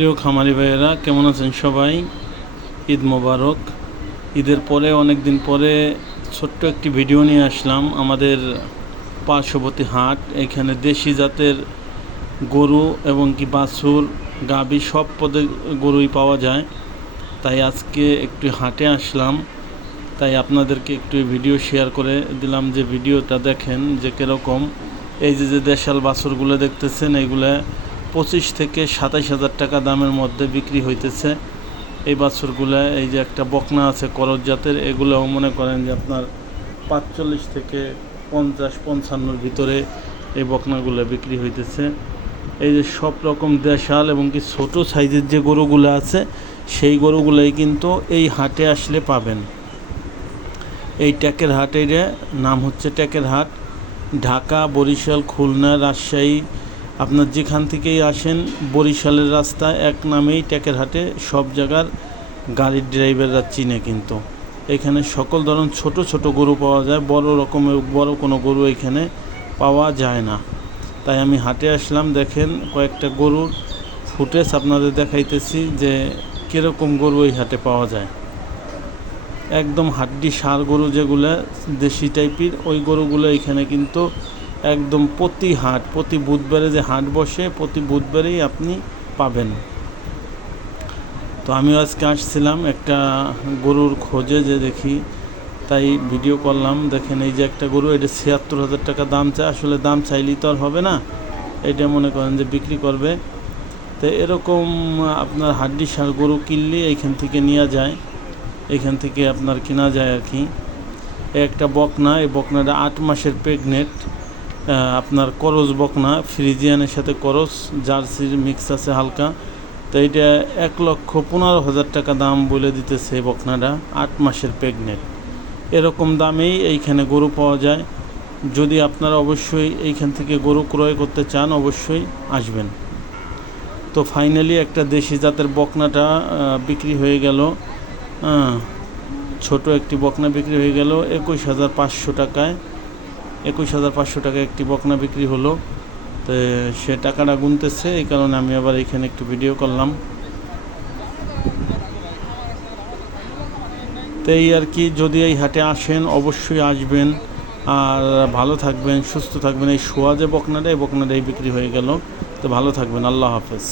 প্রিয় খামারি ভাইয়েরা, কেমন আছেন সবাই? ঈদ মোবারক। ঈদের পরে অনেক দিন পরে ছোট্ট একটি ভিডিও নিয়ে আসলাম। আমাদের পার্শ্ববর্তী হাট, এখানে দেশি জাতের গরু এবং কি বাছুর, গাভী সব পদের গরুই পাওয়া যায়। তাই আজকে একটু হাটে আসলাম, তাই আপনাদেরকে একটু ভিডিও শেয়ার করে দিলাম যে ভিডিওটা দেখেন যে কীরকম। এই যে দেশাল বাছুরগুলো দেখতেছেন, এইগুলো 25 থেকে 27 হাজার টাকা দামের মধ্যে বিক্রি হইতেছে এই বাছুরগুলো। এই যে একটা বকনা আছে করজ জাতের, এগুলোও মনে করেন যে আপনার 45 থেকে 50-55 ভিতরে এই বকনাগুলো বিক্রি হইতেছে। এই যে সব রকম দেশাল এবং কি ছোট সাইজের যে গরুগুলো আছে, সেই গরুগুলোই কিন্তু এই হাটে আসলে পাবেন। এই ট্যাকের হাটের নাম হচ্ছে ট্যাকের হাট। ঢাকা, বরিশাল, খুলনা, রাজশাহী, আপনার যেখান থেকেই আসেন, বরিশালের রাস্তা এক নামেই ট্যাকের হাটে। সব জায়গার গাড়ির ড্রাইভাররা চিনে। কিন্তু এখানে সকল ধরনের ছোট ছোট গরু পাওয়া যায়, বড় কোনো গরু এখানে পাওয়া যায় না। তাই আমি হাটে আসলাম। দেখেন কয়েকটা গরুর ফুটেজ আপনাদের দেখাইতেছি যে কীরকম গরু এই হাটে পাওয়া যায়। একদম হাড্ডি ষাঁড় গরু যেগুলো দেশি টাইপের, ওই গরুগুলো এখানে কিন্তু একদম প্রতি বুধবারে যে হাট বসে, প্রতি বুধবারেই আপনি পাবেন। তো আমিও আজকে আসছিলাম একটা গরুর খোঁজে, যে দেখি, তাই ভিডিও করলাম। দেখেন এই যে একটা গরু, এটা 76,000 টাকা দাম চায়। আসলে দাম চাইলেই তো আর হবে না, এটা মনে করেন যে বিক্রি করবে। তো এরকম আপনার হাড্ডি ষাঁড় গরু কিনলে এইখান থেকে নেওয়া যায়, এখান থেকে আপনার কেনা যায় আর কি। একটা বকনা, এই বকনাটা 8 মাসের প্রেগনেন্ট, আপনার করজ বকনা, ফ্রিজিয়ানের সাথে করজ, জার্সির মিক্স আছে হালকা। তো এইটা 1,15,000 টাকা দাম বলে দিতেছে এই বকনাটা, 8 মাসের প্রেগনেন্ট। এরকম দামেই এইখানে গরু পাওয়া যায়। যদি আপনারা অবশ্যই এইখান থেকে গরু ক্রয় করতে চান, অবশ্যই আসবেন। তো ফাইনালি একটা দেশি জাতের বকনাটা বিক্রি হয়ে গেল। ছোট একটি বকনা বিক্রি হয়ে গেল 21,500 টাকায়। 21,500 টাকায় একটি বকনা বিক্রি হলো। তো সে টাকাটা গুনতেছে, এই কারণে আমি আবার এখানে একটু ভিডিও করলাম। তো এই আর কি, যদি এই হাটে আসেন অবশ্যই আসবেন। আর ভালো থাকবেন, সুস্থ থাকবেন। এই শোয়া যে বকনাটা, এই বকনাটাই বিক্রি হয়ে গেল। তো ভালো থাকবেন, আল্লাহ হাফেজ।